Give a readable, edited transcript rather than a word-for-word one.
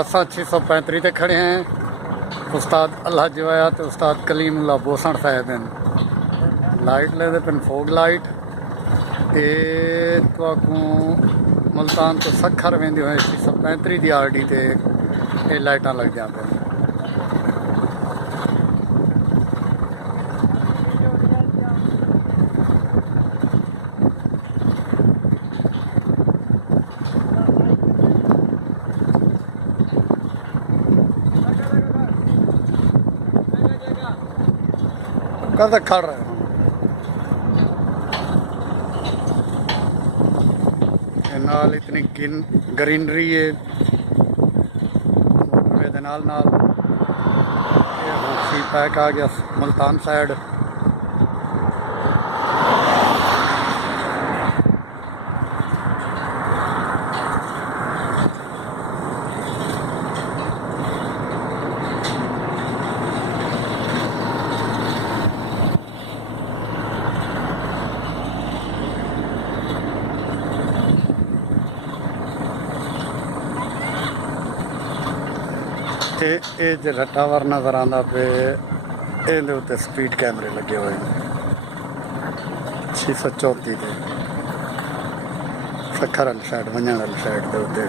असा 635 ते खड़े हैं। उस्ताद अल्लाह जवाया तो उस्ताद कलीमुल्लाह बोसण साहब हैं। लाइट ले पिन फोग लाइट तो मुल्तान तो सखर वेंदी हुई 635 की RD ते ये लाइटा लग जाते हैं। कद खड़ रहे हैं नाल इतनी ग्रीनरी है नाल नाल सी पैक आ गया मुल्तान साइड। ये जो टावर नज़र आता पे ये उत्ते स्पीड कैमरे लगे हुए हैं 634 सखर वाली साइड वंजण वाली साइड के उत्ते।